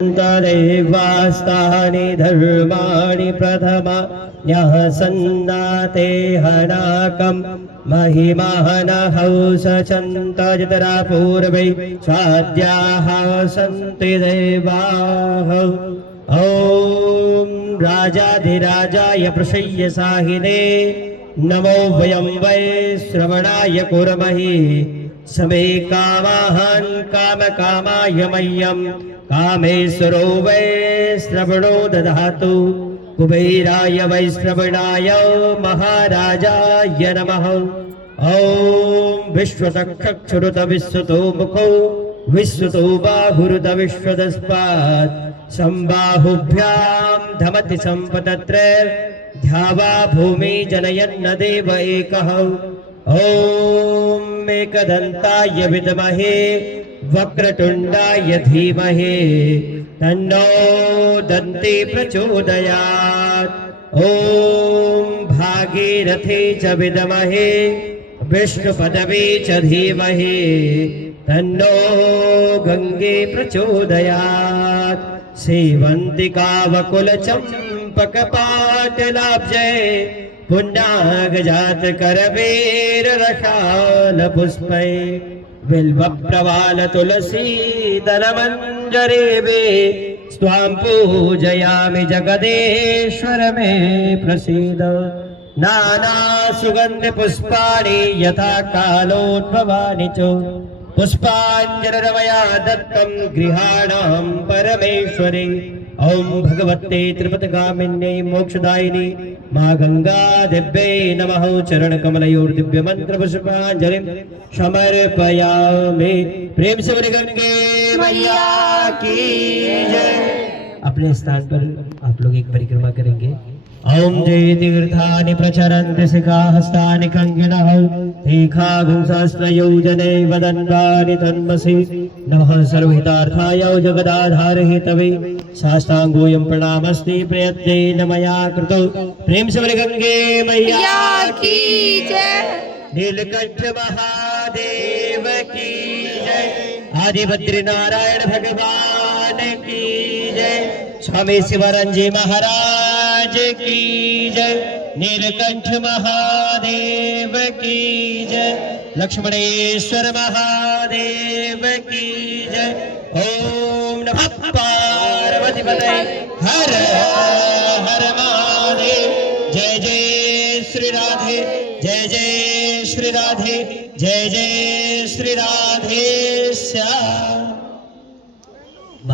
तदेवास्तानि धर्माणि प्रथमा न्यसन्नाते हनाकं महिमानहौसचन्तजतरा पूर्वै स्वाद्याः सन्ति देवाः। ॐ राजाधिराजाय प्रसह्य साहिने नमो वयं वै श्रवणाय कुर्महि समे कामाहं कामकामाय मह्यं कामेश्वरो वै श्रवणो दधातु कुबेराय वै श्रवणाय महाराजाय नमः। ॐ विश्वतक्षुरुत विश्वतो मुखो विश्वतो बाहुरुत विश्वतस्मात् संबाहुभ्यां धमति सम्पतत्र ध्यावा भूमि जनयन्न देव एकः। ॐ एकदन्ताय विद्महे वक्रतुण्डाय धीमहि तन्नो दन्ती प्रचोदयात्। ॐ भागीरथी च विद्महे विष्णुपदवी च धीमहि तन्नो गंगे प्रचोदयात्। सेवन्तिकावकुलचम्पकपाटलाब्जे पुण्डागजात करवीर रसाल पुष्पै बिल्वप्रवाल तुलसी दलमञ्जरेवे स्वां पूजयामि जगदेश्वर मे प्रसीद। नाना सुगंध पुष्पाणि यथा कालोद्भवानि च पुष्पाञ्जलिर्मया दत्तं गृहाणां परमेश्वरे। ॐ भगवते त्रिपथगामिन्यै मोक्षदायिनी मां गंगा दिव्यै नमः। चरणकमलयोर्दिव्यमन्त्र पुष्पाञ्जलिं समर्पयामि। प्रेम से बोले गंगे मैया की जय। अपने स्थान पर आप लोग एक परिक्रमा करेंगे। ॐ जय तीर्थानि प्रचरन्ति शिखाहस्तानि कङ्गिणः एकागुंसहस्रयोजने वदन्वानि तन्मसि नमः सर्वहितार्थाय जगदाधार हेतवे साष्टांगोऽयं प्रणामस्ति प्रयत्नेन मया कृतो। प्रेम से बोले गंगे मैया की जय। नीलकंठ महादेव की जय। आदि बद्रीनारायण भगवान की जय। स्वामी शिवरंजी महाराज की जय। नीलकंठ महादेव की जय। लक्ष्मणेश्वर महादेव की जय। ओम नमः पार्वतीपते हर हर महादेव। जय जय श्री राधे जय जय श्री राधे जय जय